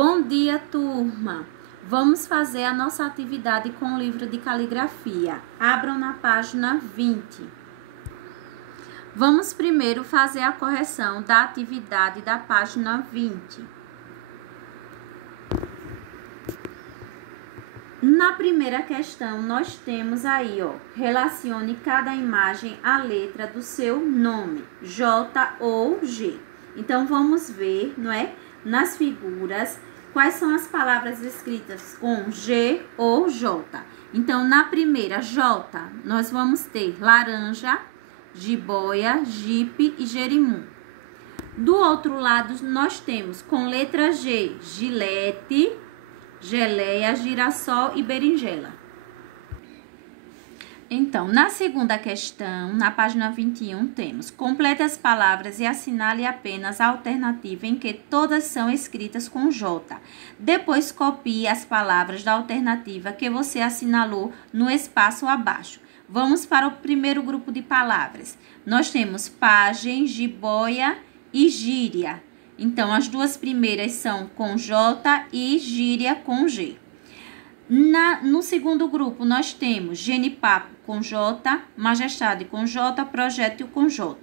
Bom dia, turma! Vamos fazer a nossa atividade com o livro de caligrafia. Abram na página 20. Vamos primeiro fazer a correção da atividade da página 20. Na primeira questão, nós temos aí, relacione cada imagem à letra do seu nome, J ou G. Então, vamos ver, nas figuras, quais são as palavras escritas com G ou J. Então, na primeira, J, nós vamos ter laranja, jiboia, jipe e jerimum. Do outro lado, nós temos com letra G, gilete, geleia, girassol e berinjela. Então, na segunda questão, na página 21, temos: complete as palavras e assinale apenas a alternativa em que todas são escritas com J. Depois, copie as palavras da alternativa que você assinalou no espaço abaixo. Vamos para o primeiro grupo de palavras. Nós temos pajem, jiboia e gíria. Então, as duas primeiras são com J e gíria com G. No segundo grupo, nós temos genipapo com J, majestade com J, projétil com J.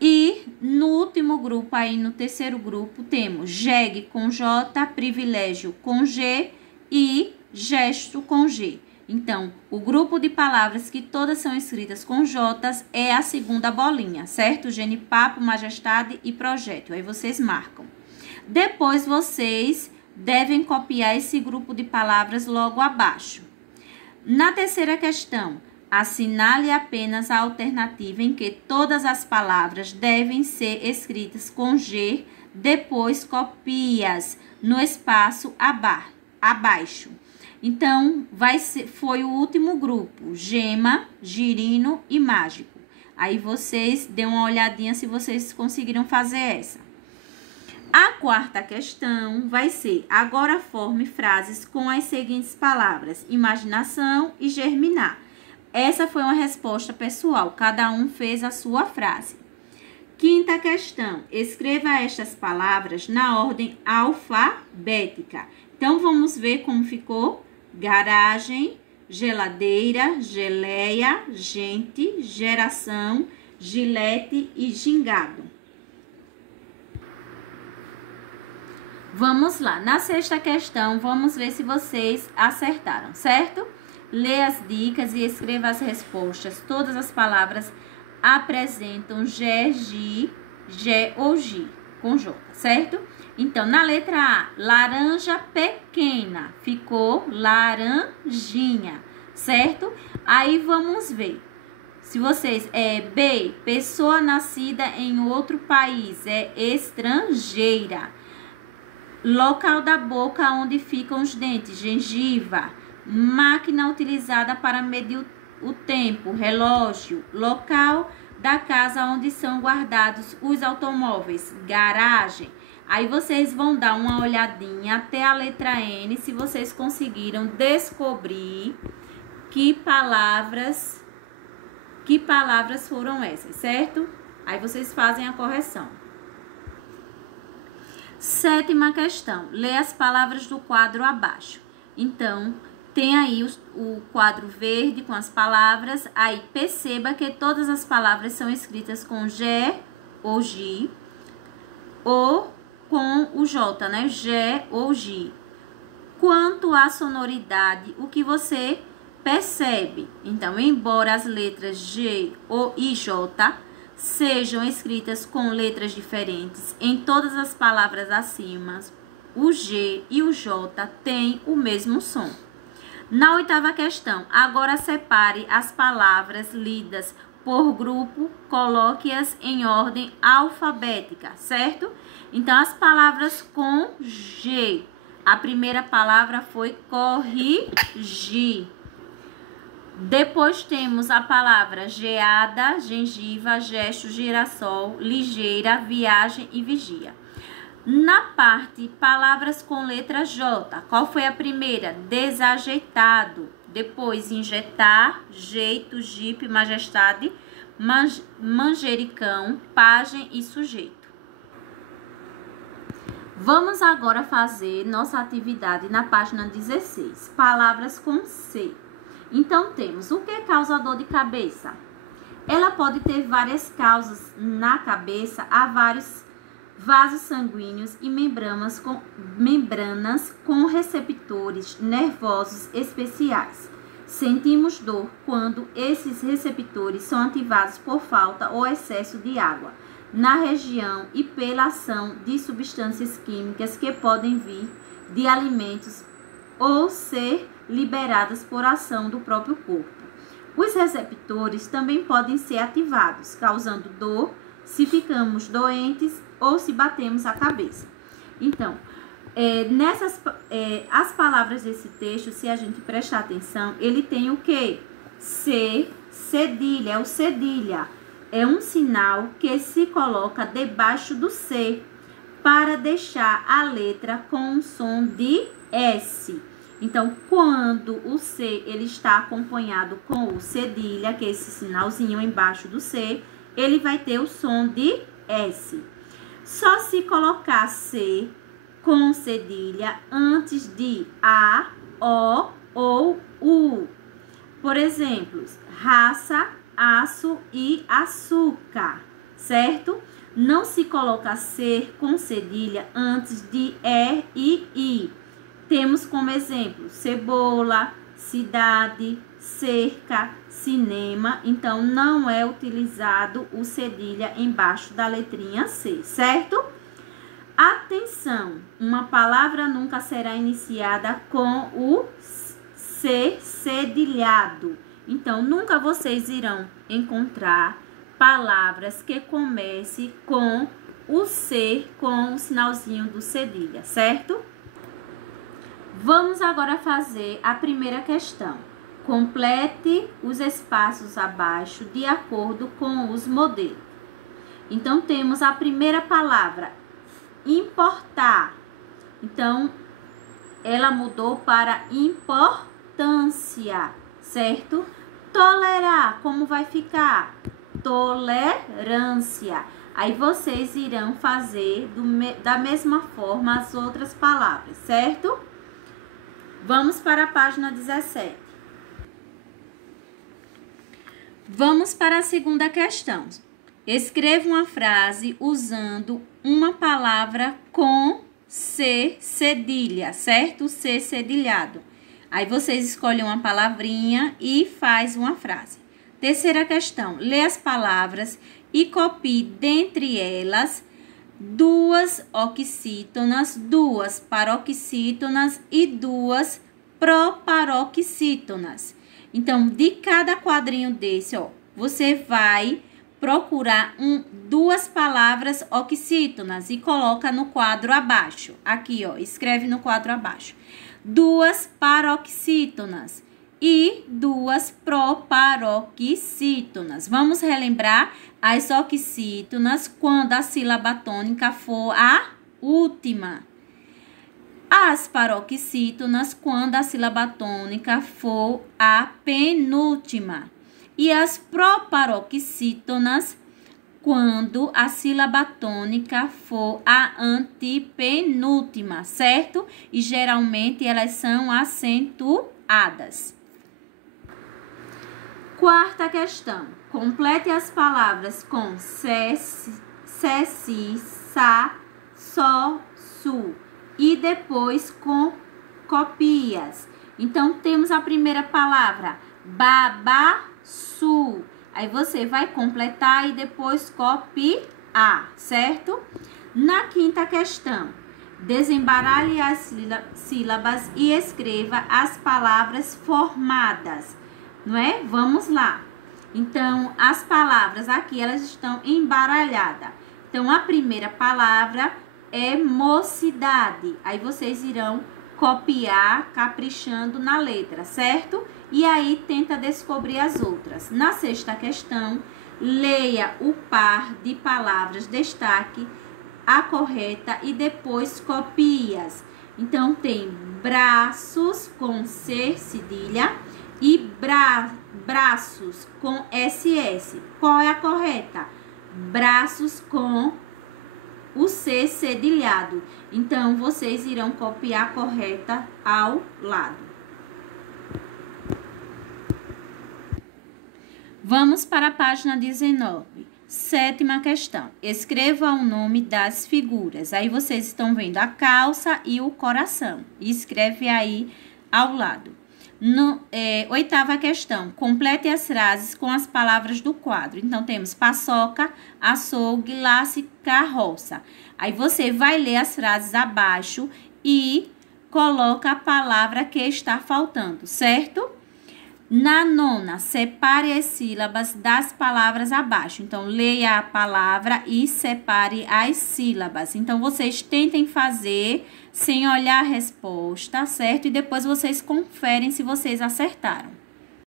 E no último grupo, aí no terceiro grupo, temos jegue com J, privilégio com G e gesto com G. Então, o grupo de palavras que todas são escritas com J é a segunda bolinha, certo? Genipapo, majestade e projétil. Aí vocês marcam. Depois, vocês devem copiar esse grupo de palavras logo abaixo. Na terceira questão, assinale apenas a alternativa em que todas as palavras devem ser escritas com G, depois copie-as no espaço abaixo. Então, foi o último grupo, gema, girino e mágico. Aí vocês dêem uma olhadinha se vocês conseguiram fazer essa. A quarta questão vai ser: agora forme frases com as seguintes palavras: imaginação e germinar. Essa foi uma resposta pessoal, cada um fez a sua frase. Quinta questão: escreva estas palavras na ordem alfabética. Então, vamos ver como ficou: garagem, geladeira, geleia, gente, geração, gilete e gingado. Vamos lá, na sexta questão, vamos ver se vocês acertaram, certo? Lê as dicas e escreva as respostas. Todas as palavras apresentam G ou G com J, certo? Então, na letra A, laranja pequena, ficou laranjinha, certo? Aí, vamos ver. Se vocês, B, pessoa nascida em outro país, é estrangeira. Local da boca onde ficam os dentes, gengiva. Máquina utilizada para medir o tempo, relógio. Local da casa onde são guardados os automóveis, garagem. Aí vocês vão dar uma olhadinha até a letra N, se vocês conseguiram descobrir que palavras foram essas, certo? Aí vocês fazem a correção. Sétima questão, lê as palavras do quadro abaixo. Então, tem aí o quadro verde com as palavras. Aí, perceba que todas as palavras são escritas com G ou G, ou com o J, né? G ou G. Quanto à sonoridade, o que você percebe? Então, embora as letras G e J sejam escritas com letras diferentes, em todas as palavras acima, o G e o J têm o mesmo som. Na oitava questão, agora separe as palavras lidas por grupo, coloque-as em ordem alfabética, certo? Então, as palavras com G, a primeira palavra foi corrigir. Depois temos a palavra geada, gengiva, gesto, girassol, ligeira, viagem e vigia. Na parte, palavras com letra J. Qual foi a primeira? Desajeitado. Depois, injetar, jeito, jipe, majestade, manjericão, pajem e sujeito. Vamos agora fazer nossa atividade na página 16, palavras com C. Então, temos o que causa dor de cabeça? Ela pode ter várias causas na cabeça, há vários vasos sanguíneos e membranas com receptores nervosos especiais. Sentimos dor quando esses receptores são ativados por falta ou excesso de água na região e pela ação de substâncias químicas que podem vir de alimentos ou ser liberadas por ação do próprio corpo. Os receptores também podem ser ativados, causando dor se ficamos doentes ou se batemos a cabeça. Então, as palavras desse texto, se a gente prestar atenção, ele tem o quê? C, cedilha, é o cedilha. É um sinal que se coloca debaixo do C para deixar a letra com um som de S. Então, quando o C ele está acompanhado com o cedilha, que é esse sinalzinho embaixo do C, ele vai ter o som de S. Só se colocar C com cedilha antes de A, O ou U. Por exemplo, raça, aço e açúcar, certo? Não se coloca C com cedilha antes de E e I. Temos como exemplo cebola, cidade, cerca, cinema. Então, não é utilizado o cedilha embaixo da letrinha C, certo? Atenção! Uma palavra nunca será iniciada com o C cedilhado. Então, nunca vocês irão encontrar palavras que comecem com o C, com o sinalzinho do cedilha, certo? Vamos agora fazer a primeira questão. Complete os espaços abaixo de acordo com os modelos. Então, temos a primeira palavra, importar. Então, ela mudou para importância, certo? Tolerar, como vai ficar? Tolerância. Aí vocês irão fazer da mesma forma as outras palavras, certo? Vamos para a página 17. Vamos para a segunda questão. Escreva uma frase usando uma palavra com C cedilha, certo? C cedilhado. Aí vocês escolhem uma palavrinha e faz uma frase. Terceira questão. Lê as palavras e copie dentre elas 2 oxítonas, 2 paroxítonas e 2 proparoxítonas. Então, de cada quadrinho desse, ó, você vai procurar 2 palavras oxítonas e coloca no quadro abaixo. Aqui, ó, escreve no quadro abaixo. 2 paroxítonas e 2 proparoxítonas. Vamos relembrar as oxítonas quando a sílaba tônica for a última. As paroxítonas quando a sílaba tônica for a penúltima. E as proparoxítonas quando a sílaba tônica for a antepenúltima, certo? E geralmente elas são acentuadas. Quarta questão. Complete as palavras com se, si, sa, so, su e depois com copias. Então, temos a primeira palavra, babaçu. Aí você vai completar e depois copiar, certo? Na quinta questão, desembaralhe as sílabas e escreva as palavras formadas, não é? Vamos lá. Então, as palavras aqui, elas estão embaralhadas. Então, a primeira palavra é mocidade. Aí vocês irão copiar, caprichando na letra, certo? E aí, tenta descobrir as outras. Na sexta questão, leia o par de palavras, destaque a correta e depois copie-as. Então, tem braços com C cedilha e braços com SS. Qual é a correta? Braços com o C cedilhado. Então, vocês irão copiar a correta ao lado. Vamos para a página 19. Sétima questão. Escreva o nome das figuras. Aí vocês estão vendo a calça e o coração. Escreve aí ao lado. Oitava questão. Complete as frases com as palavras do quadro. Então, temos paçoca, açougue, laço, carroça. Aí você vai ler as frases abaixo e coloca a palavra que está faltando, certo? Na nona, separe as sílabas das palavras abaixo. Então, leia a palavra e separe as sílabas. Então, vocês tentem fazer sem olhar a resposta, certo? E depois vocês conferem se vocês acertaram.